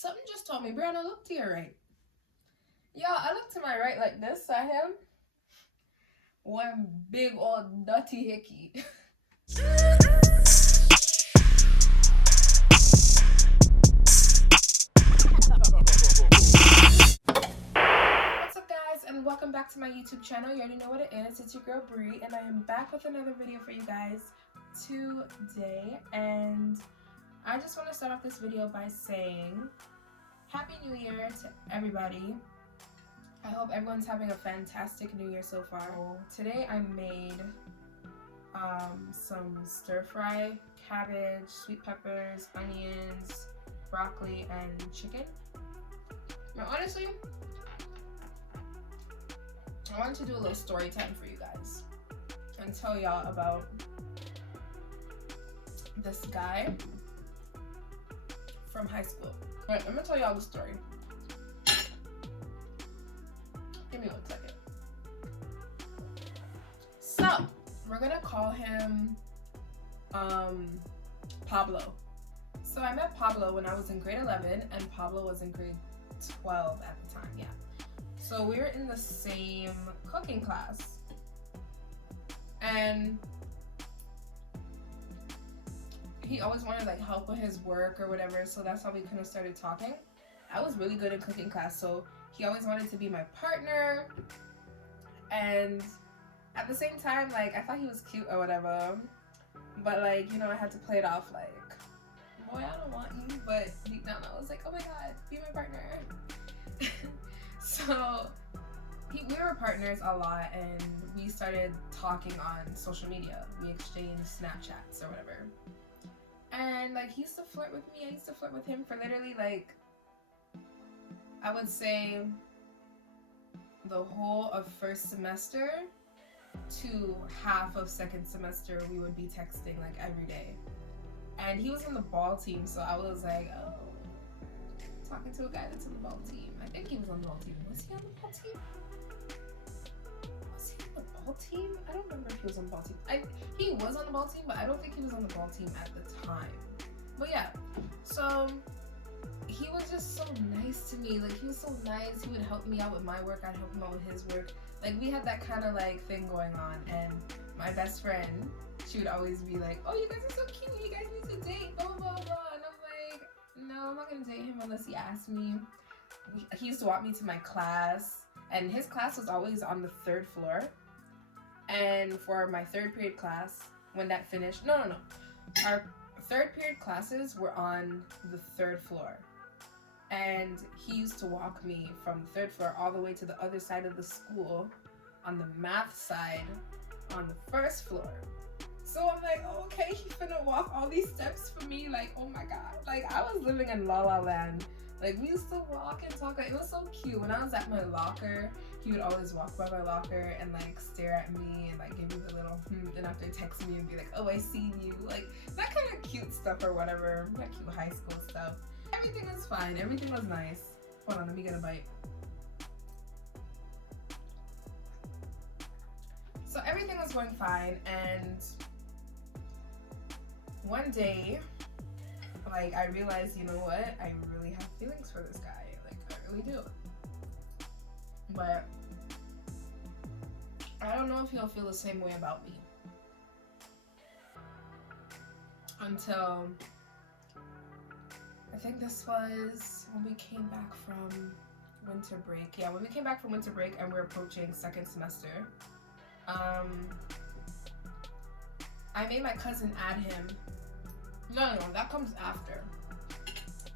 Something just told me, Brianna, look to your right. Y'all, I look to my right like this at him. One big old nutty hickey. What's up, guys, and welcome back to my YouTube channel. You already know what it is. It's your girl Bree, and I am back with another video for you guys today. And I just want to start off this video by saying Happy New Year to everybody. I hope everyone's having a fantastic New Year so far. Today I made some stir-fry, cabbage, sweet peppers, onions, broccoli, and chicken. Now honestly, I wanted to do a little story time for you guys and tell y'all about this guy from high school. Alright, I'm gonna tell y'all the story. Give me 1 second. So, we're gonna call him Pablo. So I met Pablo when I was in grade 11 and Pablo was in grade 12 at the time, yeah. So we were in the same cooking class. And he always wanted like help with his work or whatever, so that's how we kind of started talking. I was really good in cooking class, so he always wanted to be my partner. And at the same time, like, I thought he was cute or whatever, but like, you know, I had to play it off like, boy, I don't want you, but deep down I was like, oh my god, be my partner. So we were partners a lot, and we started talking on social media. We exchanged Snapchats or whatever. And like, he used to flirt with me, I used to flirt with him for literally like, I would say the whole of first semester to half of second semester, we would be texting like every day. And he was on the ball team, so I was like, oh, talking to a guy that's on the ball team. I think he was on the ball team. Was he on the ball team? Was he on the ball team? I don't remember if he was on the ball team. He was on the ball team, but I don't think he was on the ball team at the time. But yeah, so he was just so nice to me. Like, he was so nice. He would help me out with my work. I'd help him out with his work. Like, we had that kind of like thing going on. And my best friend, she would always be like, oh, you guys are so cute. You guys need to date, blah, blah, blah. And I'm like, no, I'm not going to date him unless he asks me. He used to walk me to my class. And his class was always on the 3rd floor. And for my 3rd period class, when that finished, no. Our 3rd period classes were on the 3rd floor. And he used to walk me from the 3rd floor all the way to the other side of the school on the math side on the 1st floor. So I'm like, oh, okay, he's gonna walk all these steps for me. Like, oh my god. Like, I was living in La La Land. Like, we used to walk and talk. It was so cute. When I was at my locker, he would always walk by my locker and like stare at me and like give me the little and after text me and be like, oh, I seen you. Like, that kind of cute stuff or whatever. That cute high school stuff. Everything was fine. Everything was nice. Hold on, let me get a bite. So everything was going fine, and one day, like, I realized, you know what? I really have feelings for this guy. Like, I really do. But I don't know if he'll feel the same way about me. Until I think this was when we came back from winter break. Yeah, when we came back from winter break and we're approaching 2nd semester. I made my cousin add him. No, that comes after.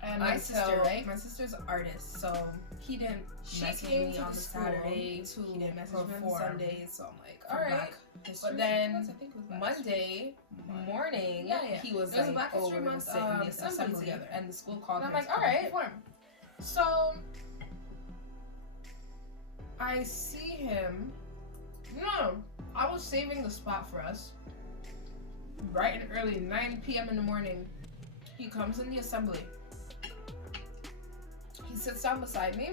And my sister, right? My sister's an artist, so he didn't. She came on the Saturday to perform Sunday, so I'm like, all right. But then Monday morning, he was like, oh, we're gonna sit in the assembly together, and the school called him. And I'm like, all right. So I see him. No, I was saving the spot for us. Bright and early, 9 p.m. in the morning, he comes in the assembly. He sits down beside me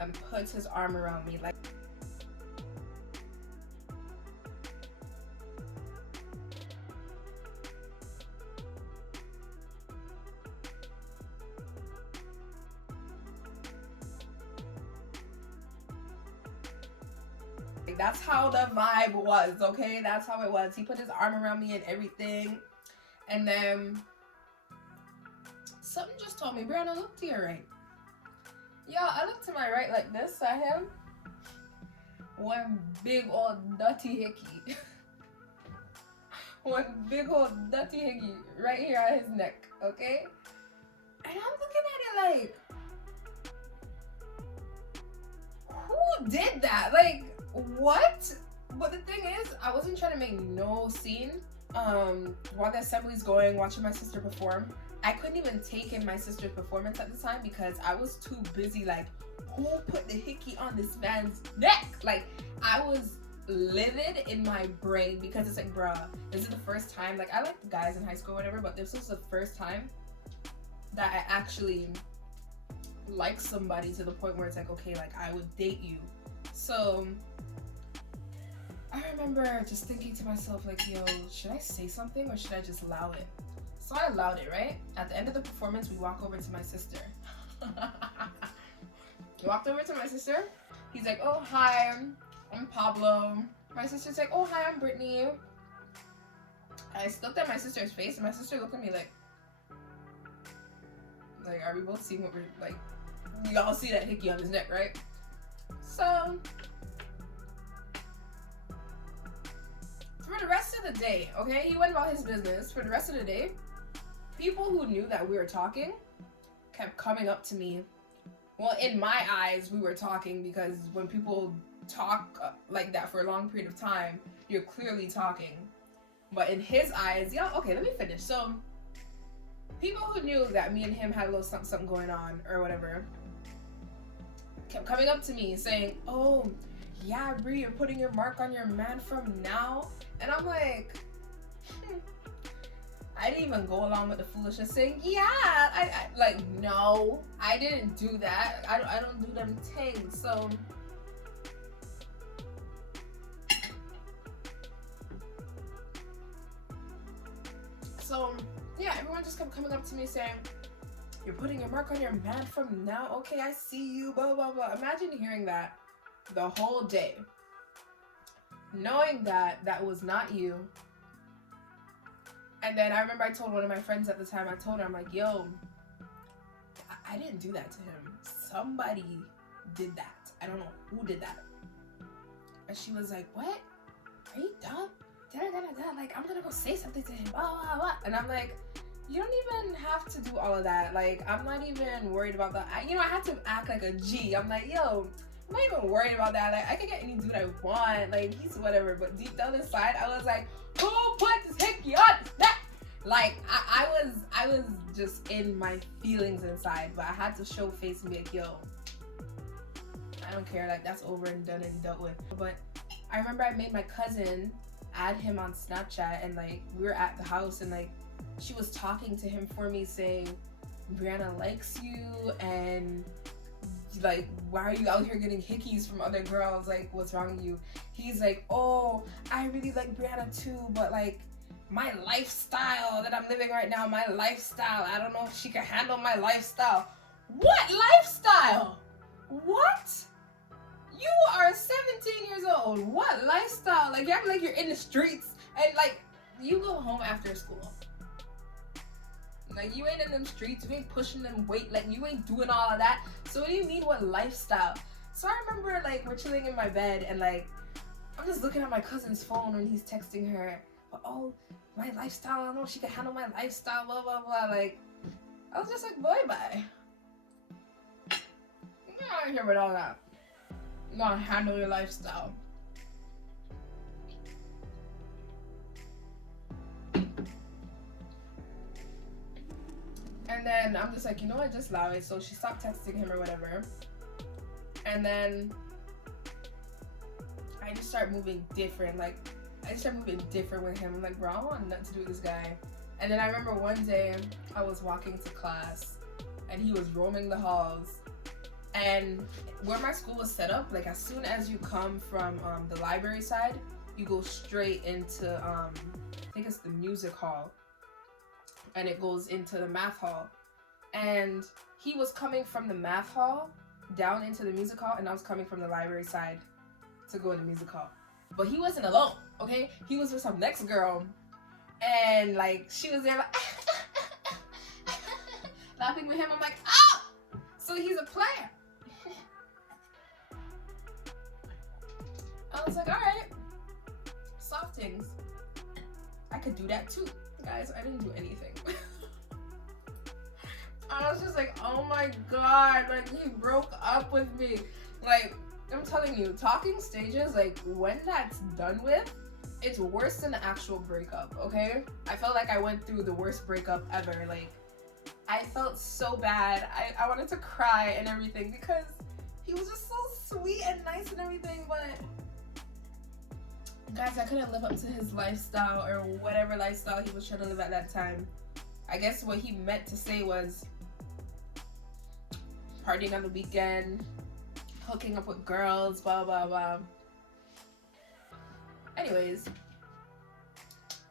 and puts his arm around me like. That's how the vibe was, okay? That's how it was. He put his arm around me and everything. And then something just told me, Brianna, look to your right. Yeah, I look to my right like this at him. One big old dirty hickey. One big old dirty hickey right here on his neck, okay? And I'm looking at it like, who did that? Like, what? But the thing is, I wasn't trying to make no scene. While the assembly's going, watching my sister perform, I couldn't even take in my sister's performance at the time because I was too busy, like, who put the hickey on this man's neck? Like, I was livid in my brain because it's like, bruh, this is the first time, like, I liked guys in high school or whatever, but this was the first time that I actually liked somebody to the point where it's like, okay, like, I would date you. So I remember just thinking to myself, like, yo, should I say something or should I just allow it? So I allowed it, right? At the end of the performance, we walk over to my sister. We walked over to my sister. He's like, oh, hi, I'm Pablo. My sister's like, oh, hi, I'm Brittany. I looked at my sister's face, and my sister looked at me like, are we both seeing what we're, like, y'all see that hickey on his neck, right? So for the rest of the day, okay, he went about his business. For the rest of the day, people who knew that we were talking kept coming up to me. Well, in my eyes, we were talking because when people talk like that for a long period of time, you're clearly talking. But in his eyes, yeah, okay, let me finish. So people who knew that me and him had a little something going on or whatever kept coming up to me saying, oh, yeah, Brie, you're putting your mark on your man from now. And I'm like, I didn't even go along with the foolishness saying, yeah, I like, no, I didn't do that. I don't do them things. So yeah, everyone just kept coming up to me saying, you're putting your mark on your man from now. Okay, I see you, blah, blah, blah. Imagine hearing that the whole day, knowing that that was not you. And then I remember I told one of my friends at the time, I told her, I'm like, yo, I didn't do that to him. Somebody did that. I don't know who did that. And she was like, what? Are you dumb? Like, I'm gonna go say something to him. Blah, blah, blah. And I'm like, you don't even have to do all of that. Like, I'm not even worried about that. I had to act like a G. I'm like, yo, I'm not even worried about that. Like, I can get any dude I want. Like, he's whatever. But deep down inside, I was like, who put this hickey on that? Like, I was just in my feelings inside. But I had to show face and be like, yo, I don't care. Like, that's over and done and dealt with. But I remember I made my cousin add him on Snapchat. And, like, we were at the house. And, like, she was talking to him for me saying, Brianna likes you. And, like, why are you out here getting hickeys from other girls? Like, what's wrong with you? He's like, oh, I really like Brianna too, but like my lifestyle that I'm living right now, my lifestyle, I don't know if she can handle my lifestyle. What lifestyle? What? You are 17 years old. What lifestyle? Like, you act like you're in the streets and like you go home after school. Like, you ain't in them streets, you ain't pushing them weight, like, you ain't doing all of that. So what do you mean, what lifestyle? So I remember, like, we're chilling in my bed, and, like, I'm just looking at my cousin's phone when he's texting her. But, oh, my lifestyle, I don't know if she can handle my lifestyle, blah, blah, blah. Like, I was just like, bye-bye. I'm not here with all that. I'm gonna handle your lifestyle. And then I'm just like, you know what, just allow it. So she stopped texting him or whatever. And then I just start moving different. Like, I just start moving different with him. I'm like, bro, I don't want nothing to do with this guy. And then I remember one day I was walking to class and he was roaming the halls. And where my school was set up, like, as soon as you come from the library side, you go straight into, I think it's the music hall. And it goes into the math hall. And he was coming from the math hall down into the music hall, and I was coming from the library side to go in the music hall. But he wasn't alone, okay? He was with some next girl, and like she was there like laughing with him. I'm like, oh, so he's a player. I was like, all right, soft things. I could do that too, guys. I didn't do anything. I was just like, oh my god, like he broke up with me. Like, I'm telling you, talking stages, like when that's done with, it's worse than the actual breakup, okay? I felt like I went through the worst breakup ever. Like, I felt so bad. I wanted to cry and everything because he was just so sweet and nice and everything, but guys, I couldn't live up to his lifestyle or whatever lifestyle he was trying to live at that time. I guess what he meant to say was partying on the weekend, hooking up with girls, blah blah blah. Anyways,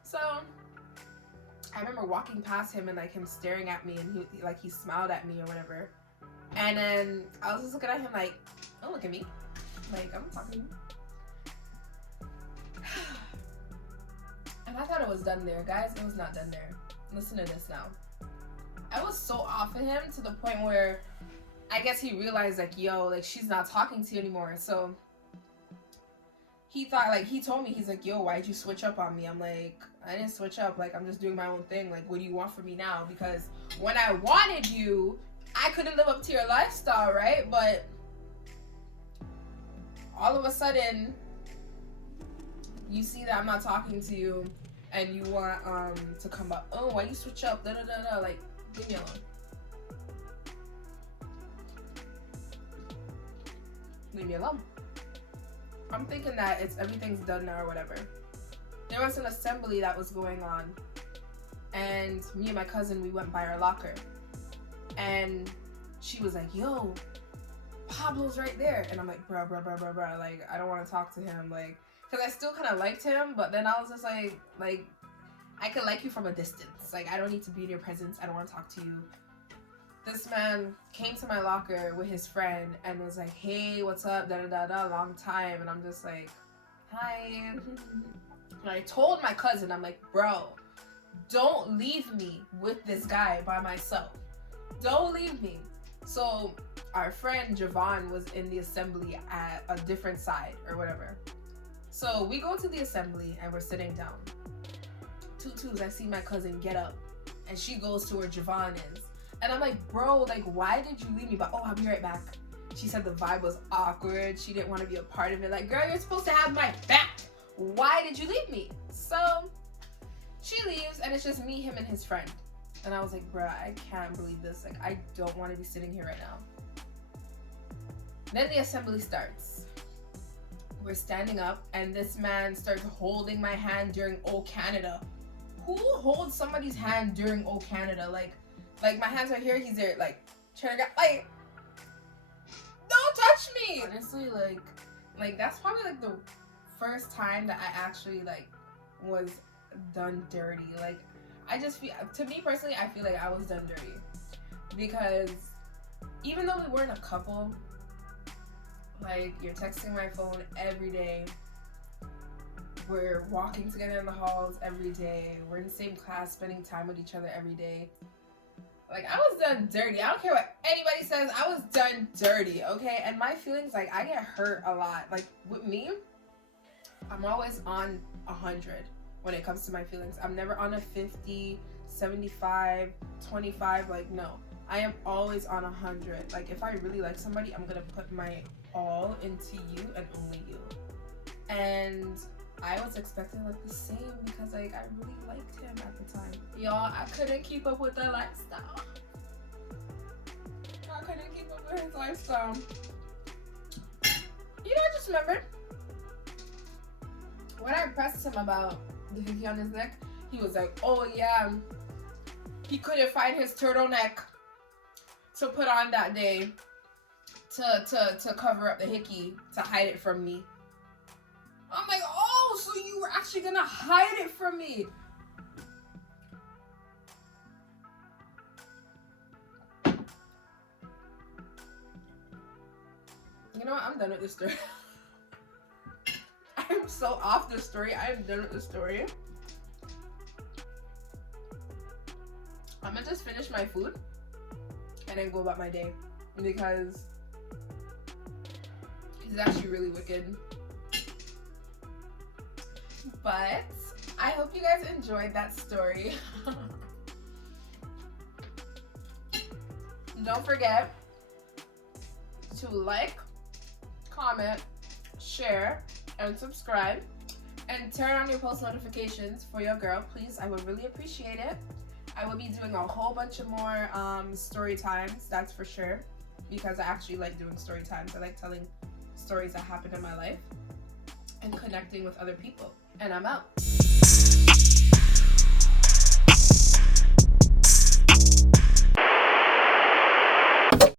so I remember walking past him and like him staring at me, and he smiled at me or whatever. And then I was just looking at him like, don't look at me, like I'm talking to you. And I thought it was done there, guys. It was not done there. Listen to this now. I was so off of him to the point where I guess he realized like, yo, like she's not talking to you anymore. So he thought, like, he told me, he's like, yo, why'd you switch up on me? I'm like, I didn't switch up. Like, I'm just doing my own thing. Like, what do you want from me now? Because when I wanted you, I couldn't live up to your lifestyle, right? But all of a sudden, you see that I'm not talking to you, and you want to come up. Oh, why you switch up? Da da da da. Like, leave me alone. Leave me alone. I'm thinking that everything's done now or whatever. There was an assembly that was going on, and me and my cousin, we went by our locker, and she was like, yo, Pablo's right there. And I'm like, bruh, like, I don't want to talk to him, like, because I still kind of liked him, but then I was just like, I can like you from a distance. Like, I don't need to be in your presence. I don't want to talk to you. This man came to my locker with his friend and was like, hey, what's up, da da da da, long time. And I'm just like, hi. And I told my cousin, I'm like, bro, don't leave me with this guy by myself. Don't leave me. So our friend Javon was in the assembly at a different side or whatever. So we go to the assembly and we're sitting down. Two, I see my cousin get up and she goes to where Javon is. And I'm like, bro, like, why did you leave me? But, oh, I'll be right back. She said the vibe was awkward. She didn't want to be a part of it. Like, girl, you're supposed to have my back. Why did you leave me? So she leaves and it's just me, him, and his friend. And I was like, bruh, I can't believe this. Like, I don't want to be sitting here right now. Then the assembly starts. We're standing up and this man starts holding my hand during O Canada. Who holds somebody's hand during O Canada? Like my hands are here, he's there, like, trying to get, like, don't touch me! Honestly, like, that's probably, like, the first time that I actually, like, was done dirty. Like, I just feel, to me personally, I feel like I was done dirty. Because even though we weren't a couple, like, you're texting my phone every day, we're walking together in the halls every day, we're in the same class, spending time with each other every day. Like, I was done dirty. I don't care what anybody says, I was done dirty, okay? And my feelings, like, I get hurt a lot. Like, with me, I'm always on 100 when it comes to my feelings. I'm never on a 50, 75, 25, like, no. I am always on 100. Like, if I really like somebody, I'm gonna put my all into you and only you. And I was expecting like the same because like I really liked him at the time. Y'all, I couldn't keep up with that lifestyle. I couldn't keep up with his lifestyle. You know, I just remembered when I pressed him about the hickey on his neck, he was like, oh yeah, he couldn't find his turtleneck to put on that day to cover up the hickey, to hide it from me. I'm like, oh, so you were actually gonna hide it from me. You know what? I'm done with this story. so off the story. I'm done with the story. I'm gonna just finish my food and then go about my day because it's actually really wicked. But I hope you guys enjoyed that story. Don't forget to like, comment, share, and subscribe, and turn on your post notifications for your girl, please. I would really appreciate it. I will be doing a whole bunch of more story times, that's for sure, because I actually like doing story times. I like telling stories that happened in my life and connecting with other people. And I'm out.